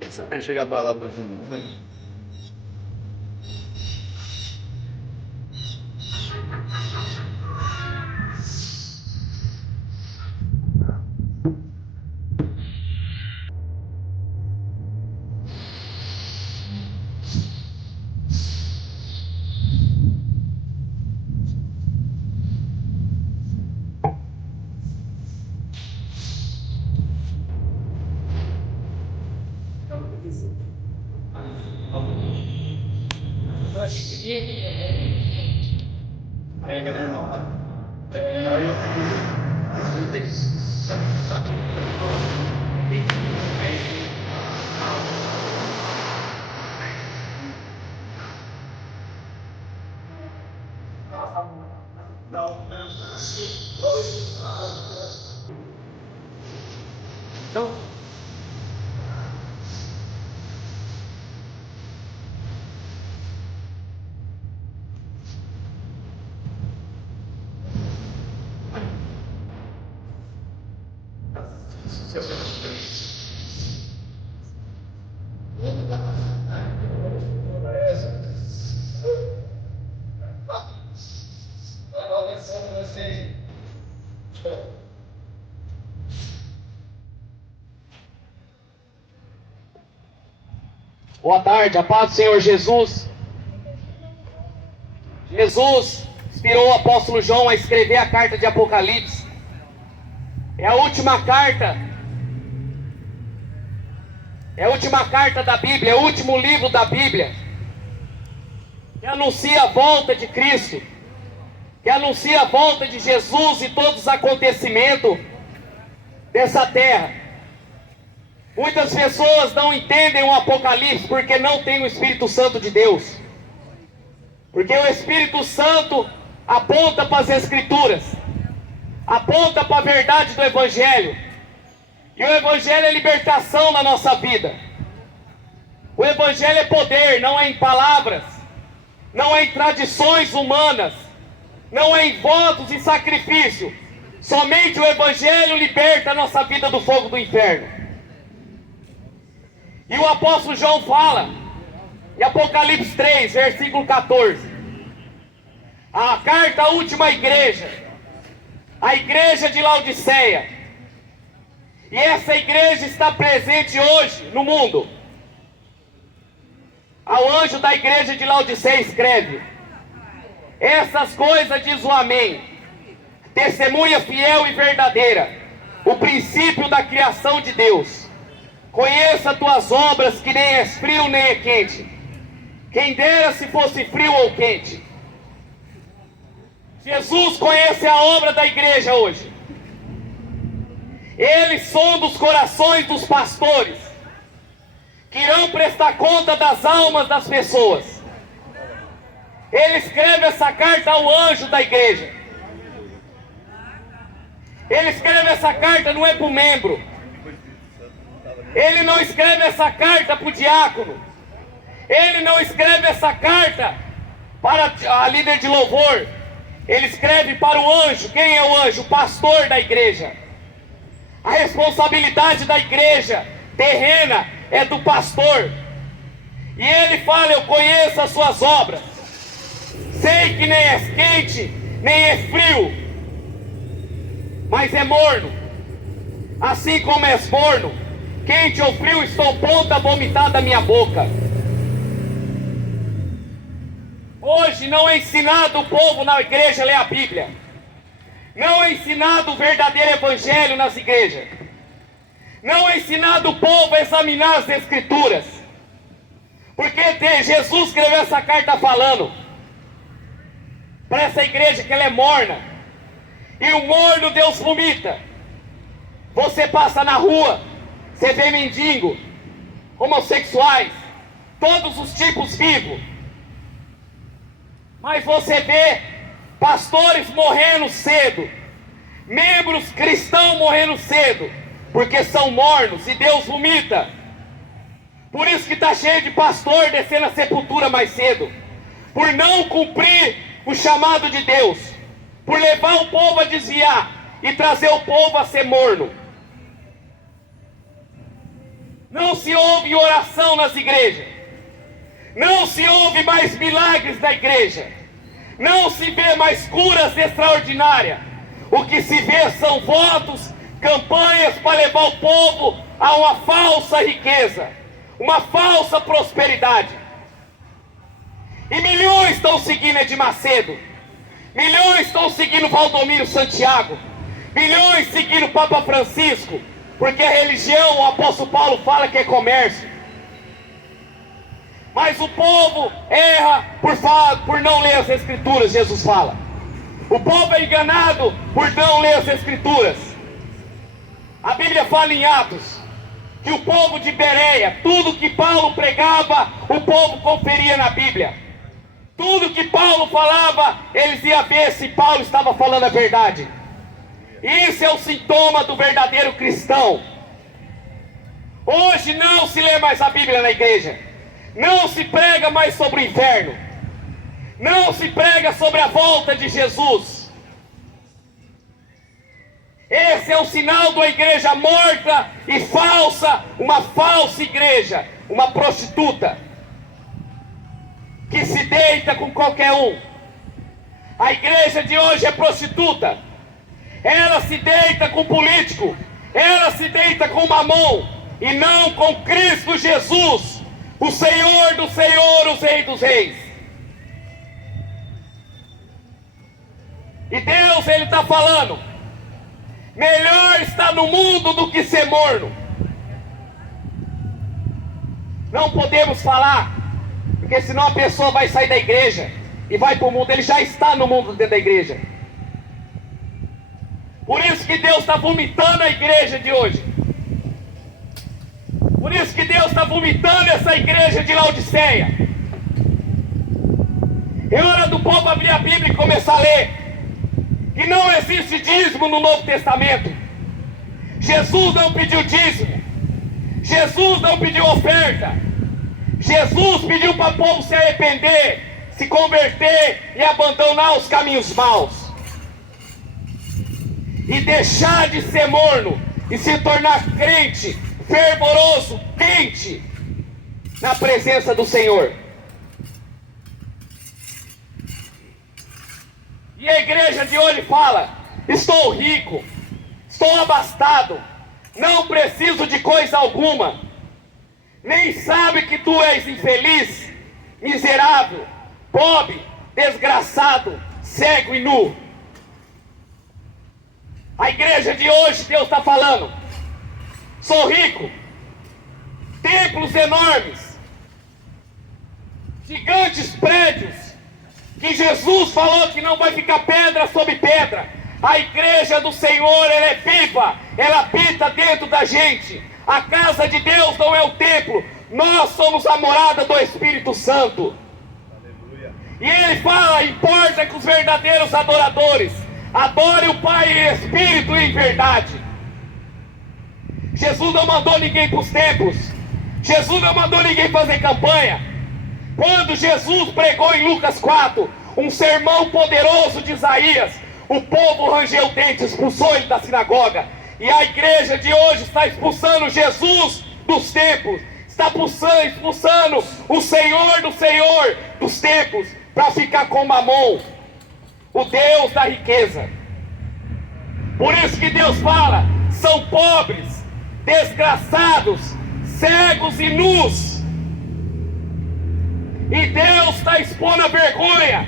Você chega a falar pra você. Boa tarde, a paz do Senhor Jesus. Jesus inspirou o apóstolo João a escrever a carta de Apocalipse. É a última carta. É a última carta da Bíblia, é o último livro da Bíblia, que anuncia a volta de Cristo, que anuncia a volta de Jesus e todos os acontecimentos dessa terra. Muitas pessoas não entendem o Apocalipse porque não tem o Espírito Santo de Deus. Porque o Espírito Santo aponta para as Escrituras, aponta para a verdade do Evangelho. E o Evangelho é libertação na nossa vida. O Evangelho é poder, não é em palavras, não é em tradições humanas, não é em votos e sacrifício. Somente o Evangelho liberta a nossa vida do fogo do inferno. E o apóstolo João fala, em Apocalipse 3, versículo 14, a carta à última igreja, a igreja de Laodiceia. E essa igreja está presente hoje no mundo. Ao anjo da igreja de Laodiceia escreve: essas coisas diz o Amém, testemunha fiel e verdadeira, o princípio da criação de Deus. Conheça tuas obras, que nem és frio nem é quente. Quem dera se fosse frio ou quente. Jesus conhece a obra da igreja hoje. Ele sonda os corações dos pastores, que irão prestar conta das almas das pessoas. Ele escreve essa carta ao anjo da igreja. Ele escreve essa carta, não é para o membro. Ele não escreve essa carta para o diácono. Ele não escreve essa carta para a líder de louvor. Ele escreve para o anjo. Quem é o anjo? O pastor da igreja. A responsabilidade da igreja terrena é do pastor. E ele fala: eu conheço as suas obras. Sei que nem és quente, nem é frio, mas é morno. Assim como és morno, quente ou frio, estou pronto a vomitar da minha boca. Hoje não é ensinado o povo na igreja a ler a Bíblia. Não é ensinado o verdadeiro evangelho nas igrejas. Não é ensinado o povo a examinar as Escrituras. Porque Jesus escreveu essa carta falando para essa igreja que ela é morna. E o morno Deus vomita. Você passa na rua, você vê mendigo, homossexuais, todos os tipos vivos. Mas você vê pastores morrendo cedo, membros cristãos morrendo cedo, porque são mornos e Deus vomita. Por isso que está cheio de pastor descendo a sepultura mais cedo. Por não cumprir o chamado de Deus. Por levar o povo a desviar e trazer o povo a ser morno. Não se ouve oração nas igrejas. Não se ouve mais milagres na igreja. Não se vê mais curas extraordinárias. O que se vê são votos, campanhas para levar o povo a uma falsa riqueza, uma falsa prosperidade. E milhões estão seguindo Edir Macedo. Milhões estão seguindo Valdomiro Santiago. Milhões seguindo Papa Francisco. Porque a religião, o apóstolo Paulo fala que é comércio. Mas o povo erra por não ler as Escrituras, Jesus fala. O povo é enganado por não ler as Escrituras. A Bíblia fala em Atos que o povo de Bereia, tudo que Paulo pregava, o povo conferia na Bíblia. Tudo que Paulo falava, eles iam ver se Paulo estava falando a verdade. Isso é o sintoma do verdadeiro cristão. Hoje não se lê mais a Bíblia na igreja. Não se prega mais sobre o inferno. Não se prega sobre a volta de Jesus. Esse é o sinal de uma igreja morta e falsa, uma falsa igreja, uma prostituta, que se deita com qualquer um. A igreja de hoje é prostituta. Ela se deita com político, ela se deita com mamão, e não com Cristo Jesus, o Senhor do Senhor, o Rei dos Reis. E Deus, Ele está falando, melhor estar no mundo do que ser morno. Não podemos falar, porque senão a pessoa vai sair da igreja e vai para o mundo. Ele já está no mundo dentro da igreja. Por isso que Deus está vomitando a igreja de hoje. Por isso que Deus está vomitando essa igreja de Laodiceia. É hora do povo abrir a Bíblia e começar a ler que não existe dízimo no Novo Testamento. Jesus não pediu dízimo. Jesus não pediu oferta. Jesus pediu para o povo se arrepender, se converter e abandonar os caminhos maus. E deixar de ser morno e se tornar crente, fervoroso, quente na presença do Senhor. E a igreja de hoje fala: estou rico, estou abastado, não preciso de coisa alguma. Nem sabe que tu és infeliz, miserável, pobre, desgraçado, cego e nu. A igreja de hoje, Deus está falando: sou rico, templos enormes, gigantes prédios, que Jesus falou que não vai ficar pedra sobre pedra. A igreja do Senhor, ela é viva, ela habita dentro da gente. A casa de Deus não é o templo, nós somos a morada do Espírito Santo. Aleluia. E ele fala: importa que os verdadeiros adoradores adorem o Pai em espírito e em verdade. Jesus não mandou ninguém para os templos. Jesus não mandou ninguém fazer campanha. Quando Jesus pregou em Lucas 4, um sermão poderoso de Isaías, o povo rangeu o dente, expulsou ele da sinagoga. E a igreja de hoje está expulsando Jesus dos templos, está expulsando o Senhor do Senhor dos templos, para ficar com Mamon, o Deus da riqueza. Por isso que Deus fala: são pobres, desgraçados, cegos e nus. E Deus está expondo a vergonha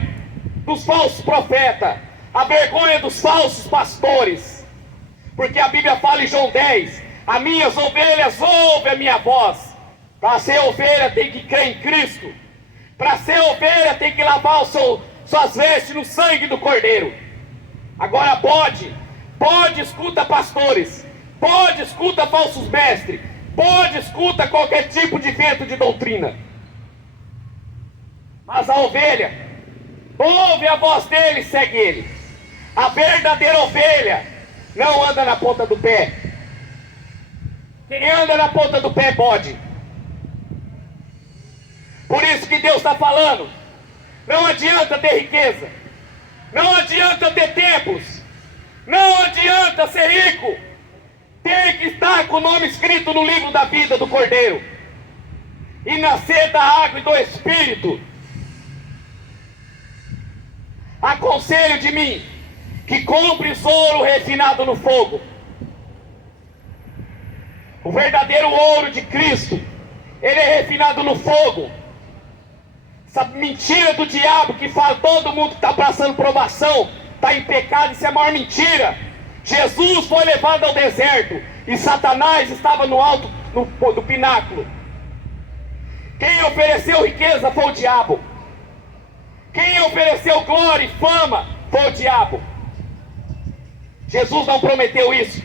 dos falsos profetas, a vergonha dos falsos pastores. Porque a Bíblia fala em João 10: as minhas ovelhas ouvem a minha voz. Para ser ovelha tem que crer em Cristo. Para ser ovelha tem que lavar suas vestes no sangue do Cordeiro. Agora bode escuta pastores, bode escuta falsos mestres, bode escuta qualquer tipo de vento de doutrina. Mas a ovelha ouve a voz dele e segue ele. A verdadeira ovelha não anda na ponta do pé. Quem anda na ponta do pé é bode. isso que Deus está falando. Não adianta ter riqueza. Não adianta ter templos. Não adianta ser rico. Tem que estar com o nome escrito no livro da vida do Cordeiro. E nascer da água e do Espírito. Aconselho de mim que compres ouro refinado no fogo. O verdadeiro ouro de Cristo, ele é refinado no fogo. Essa mentira do diabo que fala todo mundo que está passando provação está em pecado, isso é a maior mentira. Jesus foi levado ao deserto e Satanás estava no alto do pináculo. Quem ofereceu riqueza foi o diabo. Quem ofereceu glória e fama foi o diabo. Jesus não prometeu isso.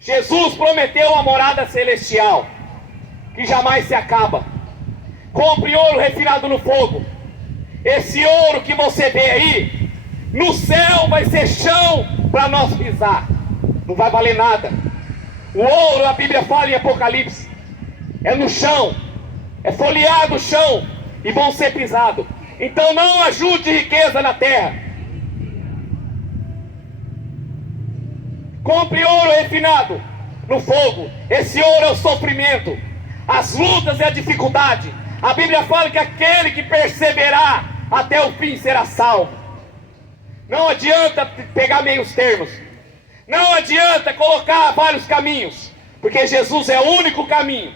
Jesus prometeu uma morada celestial que jamais se acaba. Compre ouro refinado no fogo. Esse ouro que você vê aí, no céu vai ser chão para nós pisar. Não vai valer nada. O ouro, a Bíblia fala em Apocalipse, é no chão, é folheado o chão e vão ser pisados. Então não ajude riqueza na terra. Compre ouro refinado no fogo. Esse ouro é o sofrimento, as lutas e a dificuldade. A Bíblia fala que aquele que perseverar até o fim será salvo. Não adianta pegar meios termos. Não adianta colocar vários caminhos, porque Jesus é o único caminho.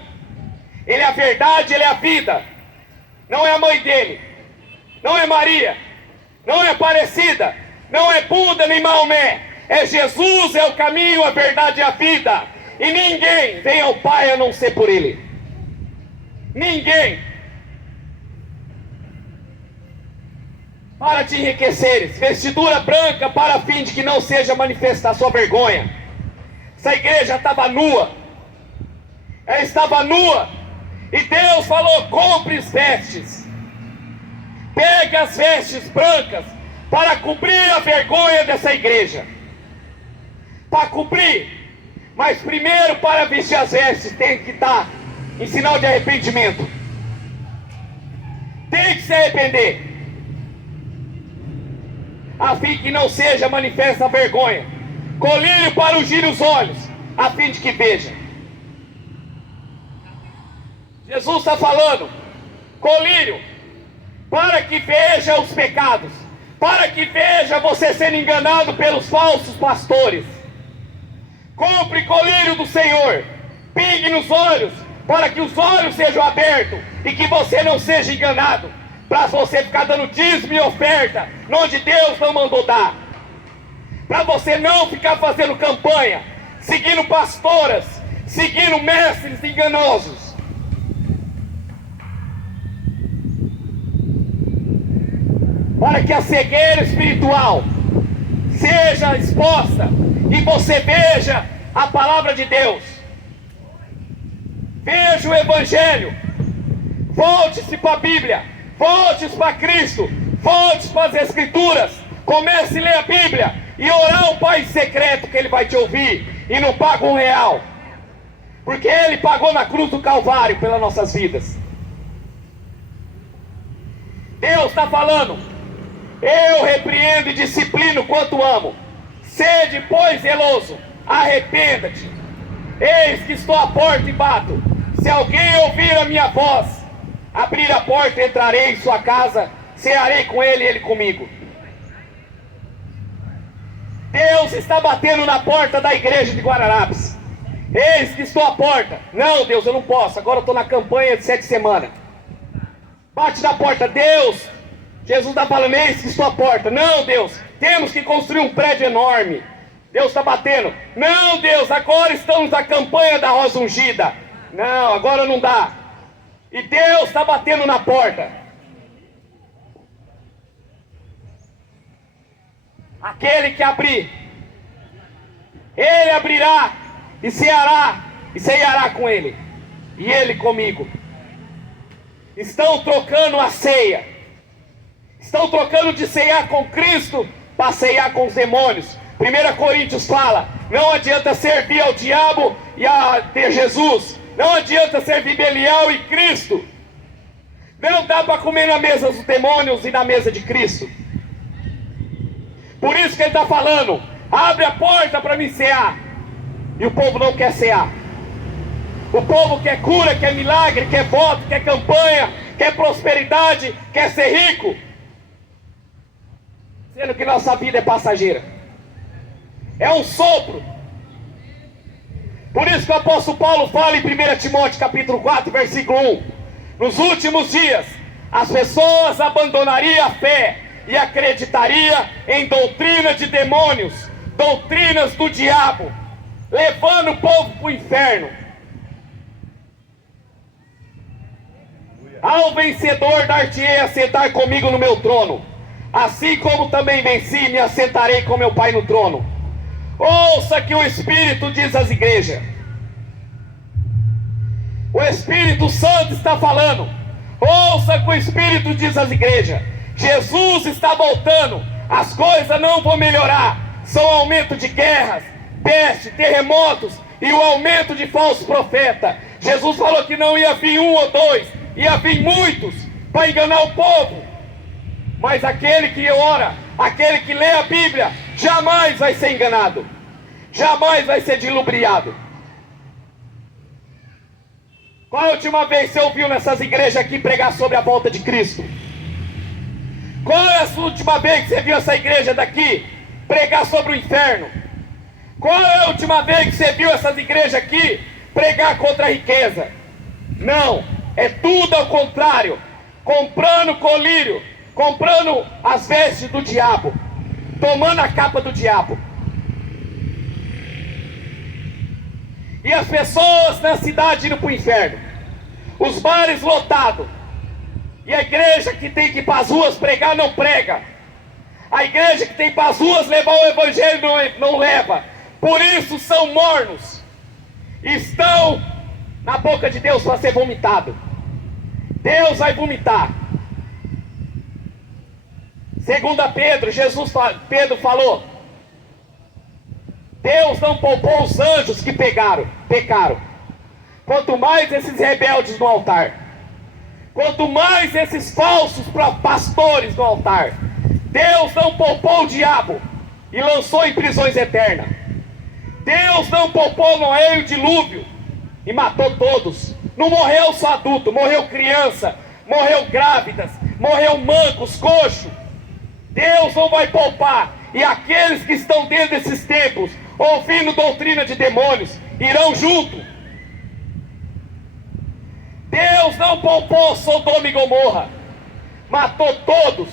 Ele é a verdade, ele é a vida. Não é a mãe dele, não é Maria, não é Aparecida, não é Buda nem Maomé. É Jesus, é o caminho, a verdade e a vida. E ninguém vem ao Pai a não ser por ele. Ninguém. Para te enriqueceres, vestidura branca para fim de que não seja manifestar a sua vergonha. Essa igreja estava nua. Ela estava nua. E Deus falou: compre as vestes. Pegue as vestes brancas para cobrir a vergonha dessa igreja. Para cobrir. Mas primeiro, para vestir as vestes, tem que estar em sinal de arrependimento. Tem que se arrepender, a fim que não seja manifesta a vergonha. Colírio para ungir os olhos, a fim de que veja. Jesus está falando, colírio, para que veja os pecados, para que veja você sendo enganado pelos falsos pastores. Compre colírio do Senhor, pingue nos olhos, para que os olhos sejam abertos e que você não seja enganado, para você ficar dando dízimo e oferta onde Deus não mandou dar, para você não ficar fazendo campanha, seguindo pastoras, seguindo mestres enganosos. Para que a cegueira espiritual seja exposta e você veja a palavra de Deus. Veja o Evangelho. Volte-se para a Bíblia. Volte-se para Cristo. Volte-se para as Escrituras. Comece a ler a Bíblia e orar ao Pai secreto, que Ele vai te ouvir e não paga R$1. Porque Ele pagou na cruz do Calvário pelas nossas vidas. Deus está falando: eu repreendo e disciplino quanto amo. Sede, pois, zeloso, arrependa-te. Eis que estou à porta e bato. Se alguém ouvir a minha voz, abrir a porta, entrarei em sua casa, cearei com ele e ele comigo. Deus está batendo na porta da igreja de Guararapes. Eis que estou à porta. Não, Deus, eu não posso, agora eu estou na campanha de 7 semanas. Bate na porta. Deus, Jesus está falando: eis que estou à porta. Não, Deus, temos que construir um prédio enorme. Deus está batendo. Não, Deus, agora estamos na campanha da Rosa Ungida. Não, agora não dá. E Deus está batendo na porta. Aquele que abrir, Ele abrirá e ceará com Ele, e Ele comigo. Estão trocando a ceia. Estão trocando de ceiar com Cristo para ceiar com os demônios. 1 Coríntios fala: não adianta servir ao diabo e a Jesus. Não adianta servir Belial e Cristo. Não dá para comer na mesa dos demônios e na mesa de Cristo. Por isso que ele está falando: abre a porta para me cear. E o povo não quer cear. O povo quer cura, quer milagre, quer voto, quer campanha, quer prosperidade, quer ser rico. Sendo que nossa vida é passageira. É um sopro. Por isso que o apóstolo Paulo fala em 1 Timóteo capítulo 4, versículo 1. Nos últimos dias, as pessoas abandonariam a fé e acreditariam em doutrina de demônios, doutrinas do diabo, levando o povo para o inferno. Ao vencedor dar-te-ei a sentar comigo no meu trono, assim como também venci, me assentarei com meu Pai no trono. Ouça que o Espírito diz às igrejas. O Espírito Santo está falando. Ouça que o Espírito diz às igrejas. Jesus está voltando. As coisas não vão melhorar. São aumento de guerras, peste, terremotos e o aumento de falsos profetas. Jesus falou que não ia vir um ou dois, ia vir muitos para enganar o povo. Mas aquele que ora, aquele que lê a Bíblia, jamais vai ser enganado, jamais vai ser dilubriado. Qual é a última vez que você ouviu nessas igrejas aqui pregar sobre a volta de Cristo? Qual é a última vez que você viu essa igreja daqui pregar sobre o inferno? Qual é a última vez que você viu essas igrejas aqui pregar contra a riqueza? Não, é tudo ao contrário. Comprando colírio, comprando as vestes do diabo, tomando a capa do diabo. E as pessoas na cidade indo para o inferno, os bares lotados, e a igreja que tem que ir para as ruas pregar não prega, a igreja que tem que ir para as ruas levar o evangelho não leva. Por isso são mornos, estão na boca de Deus para ser vomitado. Deus vai vomitar. Segundo Pedro, Pedro falou: Deus não poupou os anjos que pecaram, quanto mais esses rebeldes no altar, quanto mais esses falsos pastores no altar. Deus não poupou o diabo e lançou em prisões eternas. Deus não poupou Noé e o dilúvio e matou todos. Não morreu só adulto, morreu criança, morreu grávidas, morreu mancos, coxos. Deus não vai poupar. E aqueles que estão dentro desses templos, ouvindo doutrina de demônios, irão junto. Deus não poupou Sodoma e Gomorra, matou todos,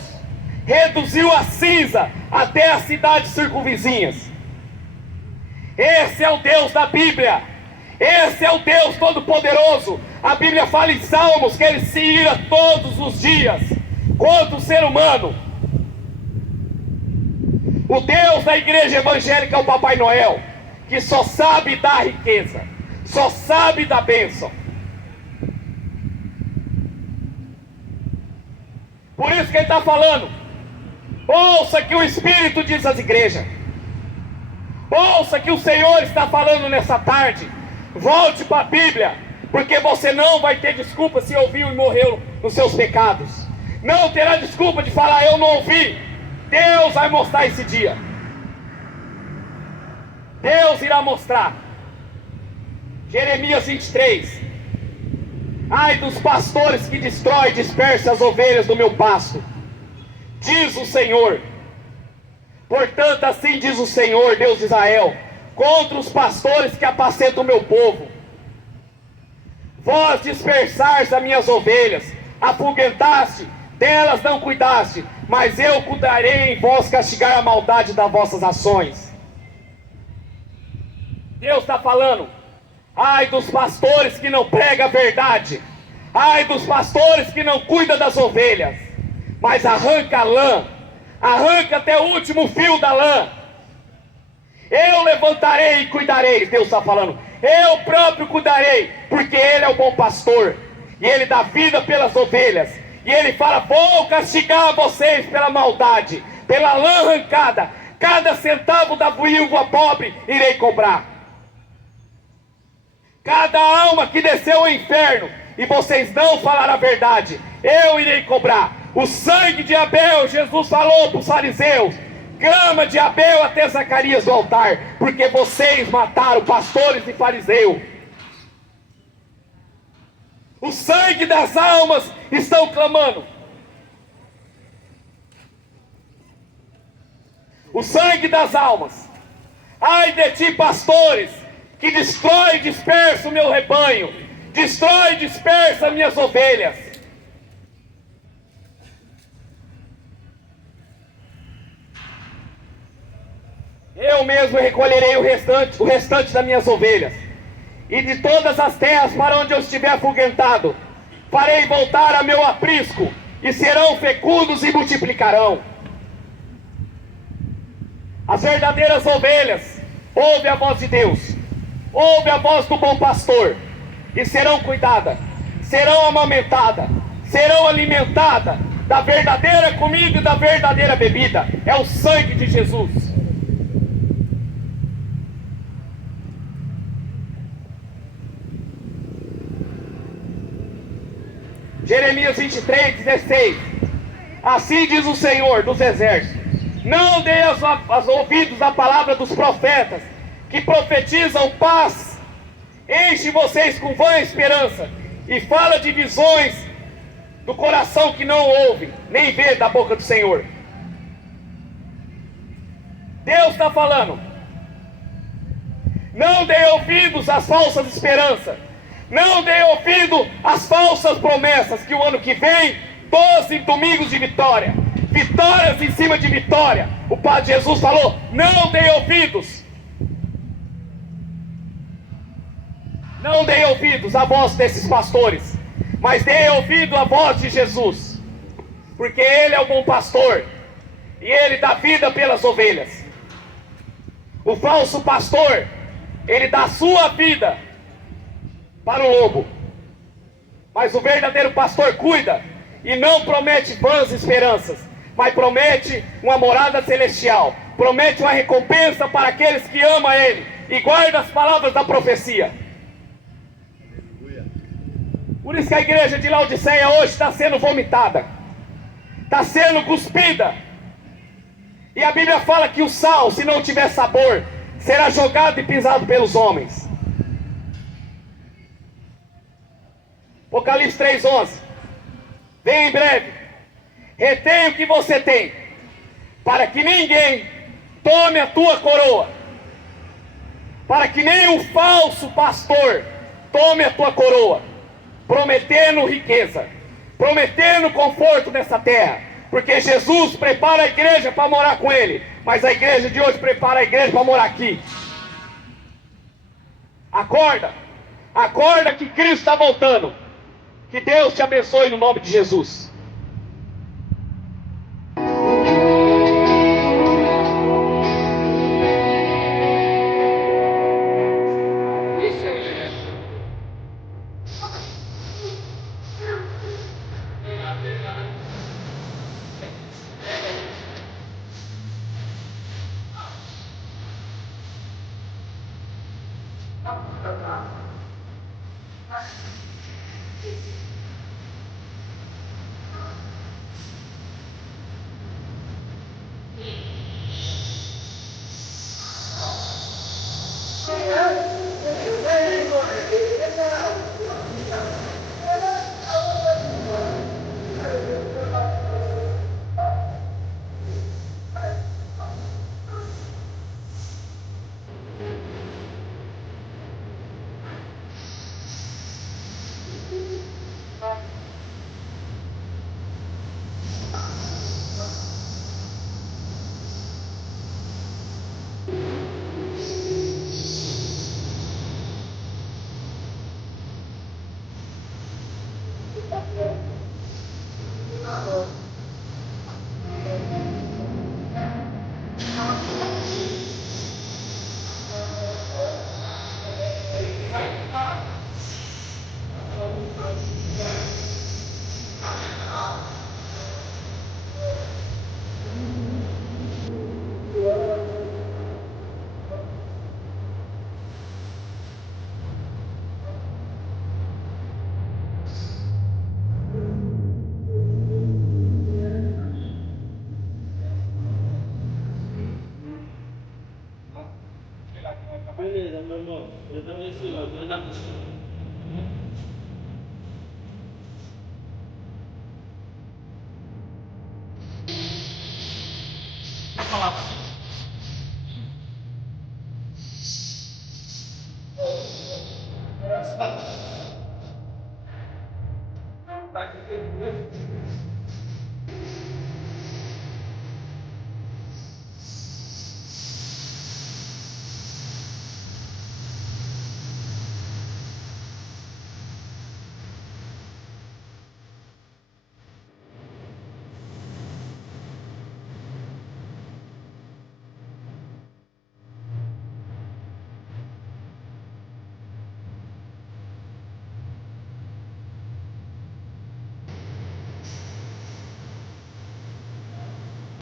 reduziu a cinza até as cidades circunvizinhas. Esse é o Deus da Bíblia. Esse é o Deus Todo-Poderoso. A Bíblia fala em Salmos que Ele se ira todos os dias contra o ser humano. O Deus da igreja evangélica é o Papai Noel, que só sabe dar riqueza, só sabe dar bênção. Por isso que ele está falando: ouça que o Espírito diz às igrejas. Ouça que o Senhor está falando nessa tarde. Volte para a Bíblia, porque você não vai ter desculpa se ouviu e morreu nos seus pecados. Não terá desculpa de falar: eu não ouvi. Deus vai mostrar esse dia. Deus irá mostrar. Jeremias 23. Ai dos pastores que destrói e dispersa as ovelhas do meu pasto, diz o Senhor. Portanto, assim diz o Senhor, Deus de Israel, contra os pastores que apacentam o meu povo: vós dispersaste as minhas ovelhas, afugentastes, delas não cuidaste, mas eu cuidarei em vós castigar a maldade das vossas ações. Deus está falando: ai dos pastores que não pregam a verdade, ai dos pastores que não cuidam das ovelhas, mas arranca a lã, arranca até o último fio da lã. Eu levantarei e cuidarei. Deus está falando: eu próprio cuidarei, porque Ele é o bom pastor, e Ele dá vida pelas ovelhas. E Ele fala: vou castigar vocês pela maldade, pela lã arrancada. Cada centavo da viúva pobre irei cobrar. Cada alma que desceu ao inferno e vocês não falaram a verdade, eu irei cobrar. O sangue de Abel, Jesus falou para os fariseus, clama de Abel até Zacarias do altar, porque vocês mataram pastores e fariseus. O sangue das almas estão clamando. O sangue das almas. Ai de ti, pastores, que destrói e dispersa o meu rebanho, destrói e dispersa minhas ovelhas. Eu mesmo recolherei o restante das minhas ovelhas, e de todas as terras para onde eu estiver afuguentado, farei voltar a meu aprisco, e serão fecundos e multiplicarão. As verdadeiras ovelhas ouvem a voz de Deus, ouvem a voz do bom pastor, e serão cuidadas, serão amamentadas, serão alimentadas da verdadeira comida e da verdadeira bebida. É o sangue de Jesus. Jeremias 23:16. Assim diz o Senhor dos exércitos: não dê as ouvidos à palavra dos profetas, que profetizam paz, enche vocês com vã esperança, e fala de visões do coração que não ouve, nem vê da boca do Senhor. Deus está falando: não dê ouvidos às falsas esperanças, não dê ouvido às falsas promessas, que o ano que vem, 12 domingos de vitória, vitórias em cima de vitória. O Padre Jesus falou: não dê ouvidos. Não dê ouvidos à voz desses pastores, mas dê ouvido à voz de Jesus, porque Ele é o bom pastor, e Ele dá vida pelas ovelhas. O falso pastor, ele dá a sua vida para o lobo, mas o verdadeiro pastor cuida, e não promete vãs esperanças, mas promete uma morada celestial, promete uma recompensa para aqueles que amam Ele, e guarda as palavras da profecia. Por isso que a igreja de Laodiceia hoje está sendo vomitada, está sendo cuspida, e a Bíblia fala que o sal, se não tiver sabor, será jogado e pisado pelos homens. Apocalipse 3:11. Vem em breve, retém o que você tem, para que ninguém tome a tua coroa, para que nem o falso pastor tome a tua coroa, prometendo riqueza, prometendo conforto nessa terra, porque Jesus prepara a igreja para morar com Ele, mas a igreja de hoje prepara a igreja para morar aqui. Acorda, acorda que Cristo está voltando. Que Deus te abençoe no nome de Jesus. Tá aqui.